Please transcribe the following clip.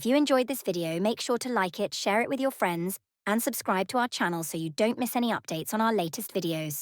If you enjoyed this video, make sure to like it, share it with your friends, and subscribe to our channel so you don't miss any updates on our latest videos.